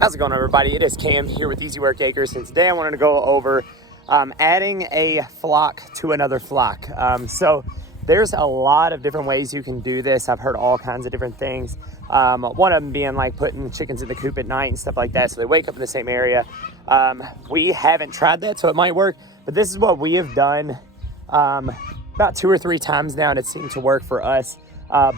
How's it going, everybody? It is Cam here with Easy Work Acres, and today I wanted to go over adding a flock to another flock. So there's a lot of different ways you can do this. I've heard all kinds of different things. One of them being like putting chickens in the coop at night and stuff like that, so they wake up in the same area. We haven't tried that, so it might work, but this is what we have done about 2 or 3 times now, and it seemed to work for us.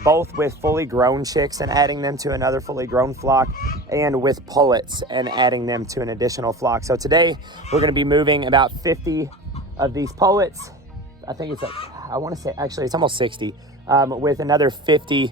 Both with fully grown chicks and adding them to another fully grown flock, and with pullets and adding them to an additional flock. So today we're going to be moving about 50 of these pullets. I think it's I want to say actually it's almost 60, with another 50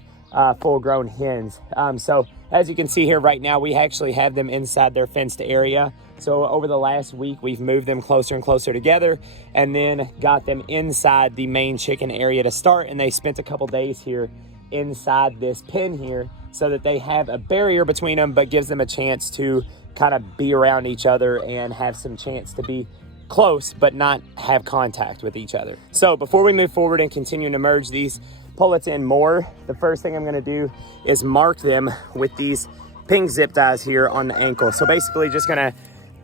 full grown hens. So as you can see here right now, we actually have them inside their fenced area. So over the last week, we've moved them closer and closer together and then got them inside the main chicken area to start. And they spent a couple days here inside this pen here so that they have a barrier between them, but gives them a chance to kind of be around each other and have some chance to be close, but not have contact with each other. So before we move forward and continue to merge these pullets in more, the first thing I'm gonna do is mark them with these pink zip ties here on the ankle. So basically just gonna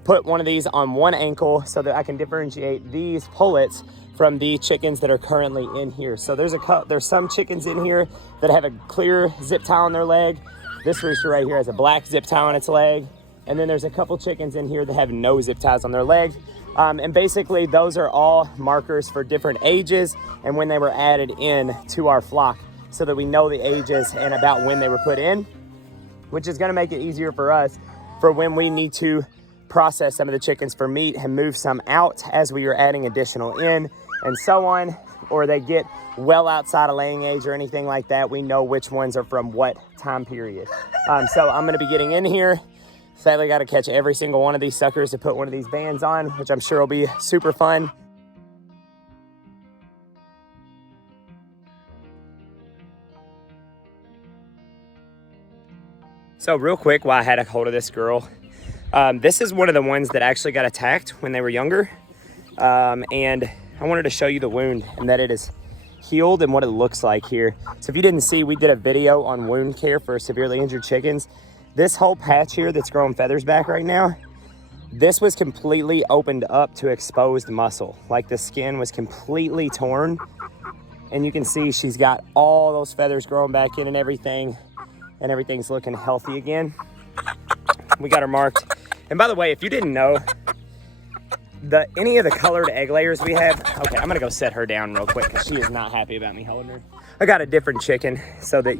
put one of these on one ankle so that I can differentiate these pullets from the chickens that are currently in here. So there's some chickens in here that have a clear zip tie on their leg. This rooster right here has a black zip tie on its leg. And then there's a couple chickens in here that have no zip ties on their legs. And basically those are all markers for different ages and when they were added in to our flock, so that we know the ages and about when they were put in, which is gonna make it easier for us for when we need to process some of the chickens for meat and move some out as we are adding additional in and so on, or they get well outside of laying age or anything like that. We know which ones are from what time period. So I'm gonna be getting in here. Sadly, got to catch every single one of these suckers to put one of these bands on, which I'm sure will be super fun. So real quick, while I had a hold of this girl, this is one of the ones that actually got attacked when they were younger. And I wanted to show you the wound and that it is healed and what it looks like here. So if you didn't see, we did a video on wound care for severely injured chickens. This whole patch here that's growing feathers back right now, this was completely opened up to exposed muscle. Like the skin was completely torn. And you can see she's got all those feathers growing back in and everything's looking healthy again. We got her marked. And by the way, if you didn't know, any of the colored egg layers we have, okay, I'm gonna go set her down real quick because she is not happy about me holding her. I got a different chicken so that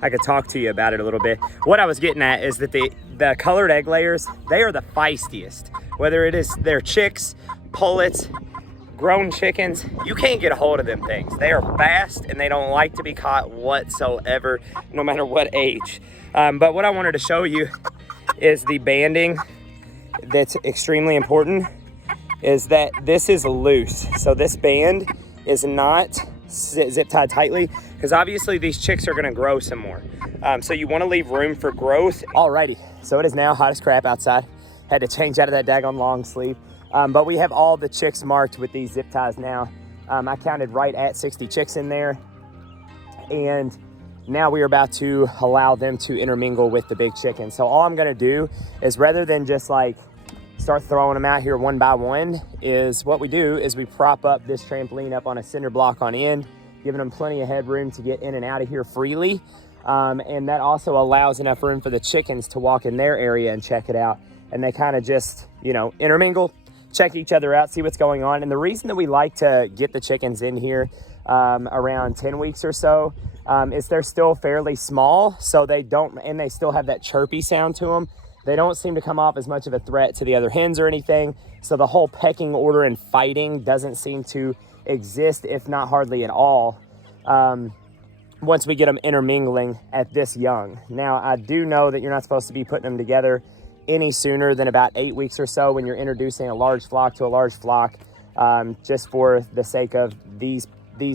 I could talk to you about it a little bit. What I was getting at is that the colored egg layers, they are the feistiest. Whether it is their chicks, pullets, grown chickens, you can't get a hold of them things. They are fast and they don't like to be caught whatsoever, no matter what age. But what I wanted to show you is the banding that's extremely important, is that this is loose. So this band is not zip tied tightly, because obviously these chicks are gonna grow some more. So you wanna leave room for growth. Alrighty, so it is now hot as crap outside. Had to change out of that daggone long sleeve. But we have all the chicks marked with these zip ties now. I counted right at 60 chicks in there. And now we are about to allow them to intermingle with the big chickens. So all I'm gonna do is, rather than just like start throwing them out here one by one, is what we do is we prop up this trampoline up on a cinder block on end, giving them plenty of headroom to get in and out of here freely. And that also allows enough room for the chickens to walk in their area and check it out. And they kind of just, intermingle, check each other out, see what's going on. And the reason that we like to get the chickens in here around 10 weeks or so is they're still fairly small, so they still have that chirpy sound to them. They don't seem to come off as much of a threat to the other hens or anything. So the whole pecking order and fighting doesn't seem to exist, if not hardly at all, once we get them intermingling at this young. Now, I do know that you're not supposed to be putting them together any sooner than about 8 weeks or so when you're introducing a large flock to a large flock, just for the sake of these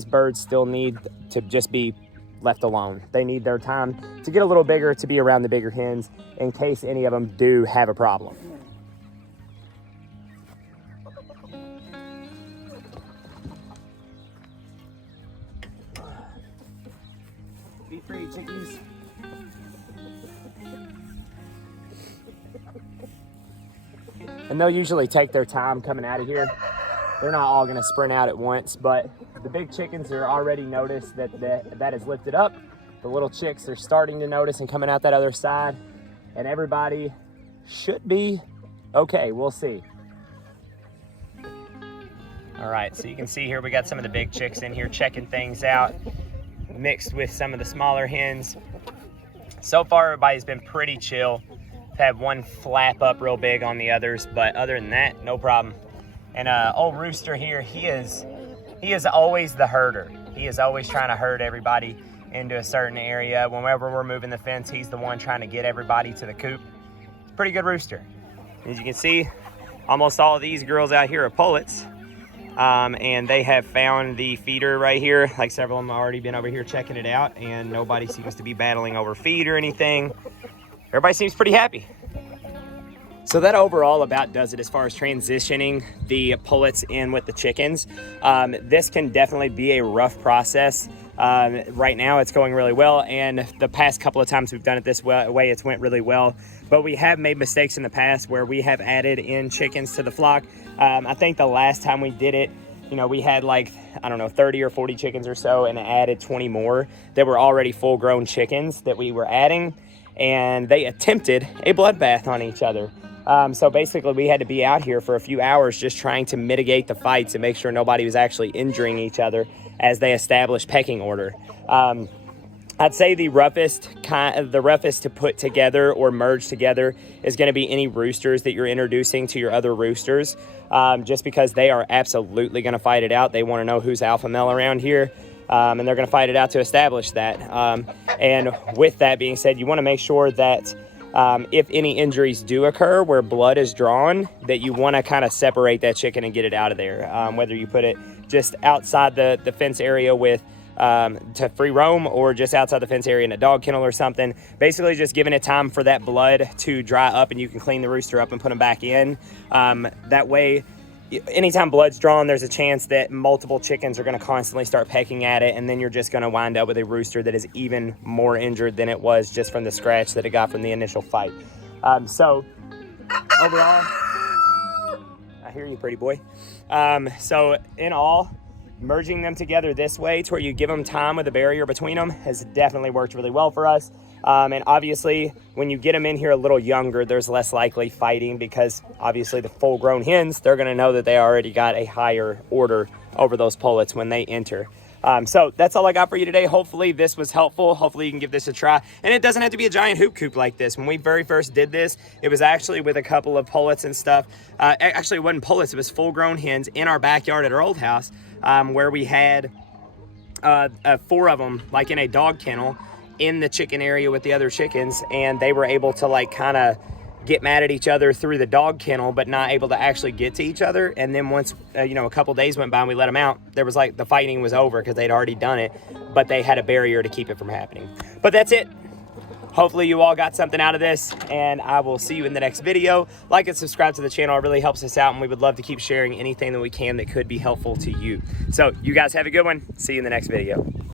birds still need to just be left alone. They need their time to get a little bigger, to be around the bigger hens in case any of them do have a problem. Be free, chickies. and they'll usually take their time coming out of here. They're not all gonna sprint out at once, but the big chickens are already noticed that is lifted up. The little chicks are starting to notice and coming out that other side, and everybody should be okay. We'll see. All right, so you can see here we got some of the big chicks in here checking things out, mixed with some of the smaller hens. So far, everybody's been pretty chill. I've had one flap up real big on the others, but other than that, no problem. And old Rooster here, he is always the herder. He is always trying to herd everybody into a certain area. Whenever we're moving the fence, he's the one trying to get everybody to the coop. It's a pretty good rooster. As you can see, almost all of these girls out here are pullets. And they have found the feeder right here. Like several of them have already been over here checking it out, and nobody seems to be battling over feed or anything. Everybody seems pretty happy. So that overall about does it as far as transitioning the pullets in with the chickens. This can definitely be a rough process. Right now it's going really well, and the past couple of times we've done it this way, it's went really well. But we have made mistakes in the past where we have added in chickens to the flock. I think the last time we did it, you know, we had like, I don't know, 30 or 40 chickens or so, and added 20 more that were already full-grown chickens that we were adding, and they attempted a bloodbath on each other. So basically we had to be out here for a few hours just trying to mitigate the fights and make sure nobody was actually injuring each other as they established pecking order. I'd say the roughest to put together or merge together is going to be any roosters that you're introducing to your other roosters, just because they are absolutely going to fight it out. They want to know who's alpha male around here, and they're going to fight it out to establish that. And with that being said, you want to make sure that if any injuries do occur where blood is drawn, that you want to kind of separate that chicken and get it out of there. Whether you put it just outside the fence area with to free roam, or just outside the fence area in a dog kennel or something. Basically just giving it time for that blood to dry up, and you can clean the rooster up and put them back in. That way, anytime blood's drawn, there's a chance that multiple chickens are going to constantly start pecking at it, and then you're just going to wind up with a rooster that is even more injured than it was just from the scratch that it got from the initial fight. So overall, I hear you, pretty boy. So in all, merging them together this way to where you give them time with a barrier between them has definitely worked really well for us. And obviously, when you get them in here a little younger, there's less likely fighting, because obviously the full-grown hens, they're going to know that they already got a higher order over those pullets when they enter. So that's all I got for you today. Hopefully this was helpful. Hopefully you can give this a try. And it doesn't have to be a giant hoop coop like this. When we very first did this, it was actually with a couple of pullets and stuff. Actually, it wasn't pullets. It was full-grown hens in our backyard at our old house, where we had 4 of them, like in a dog kennel, in the chicken area with the other chickens, and they were able to like kind of get mad at each other through the dog kennel, but not able to actually get to each other. And then once you know, a couple days went by and we let them out, there was like the fighting was over because they'd already done it, but they had a barrier to keep it from happening. But that's it. Hopefully you all got something out of this, and I will see you in the next video. Like and subscribe to the channel. It really helps us out, and we would love to keep sharing anything that we can that could be helpful to you. So you guys have a good one. See you in the next video.